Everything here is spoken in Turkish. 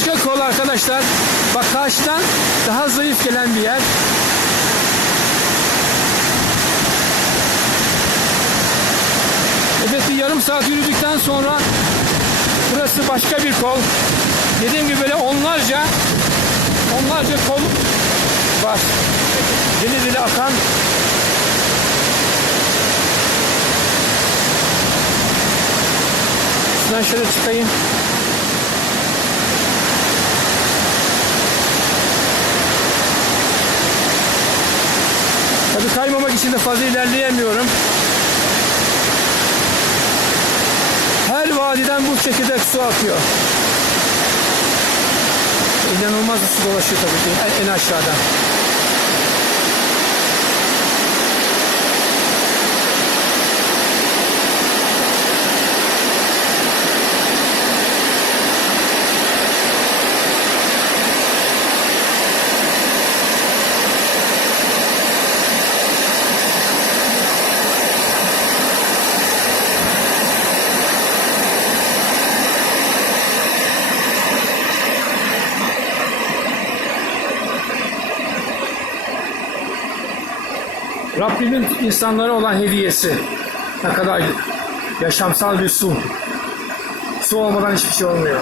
başka kol arkadaşlar. Bak karşıdan daha zayıf gelen bir yer. Evet, bir yarım saat yürüdükten sonra burası başka bir kol. Dediğim gibi böyle onlarca kol var. Deli deli akan. Şuradan şöyle çıkayım. Tabii kaymamak için de fazla ilerleyemiyorum. Her vadiden bu şekilde su akıyor. İnanılmaz bir su dolaşıyor tabii ki en aşağıda. Rabbimin insanlara olan hediyesi. Ne kadar yaşamsal bir su. Su olmadan hiçbir şey olmuyor.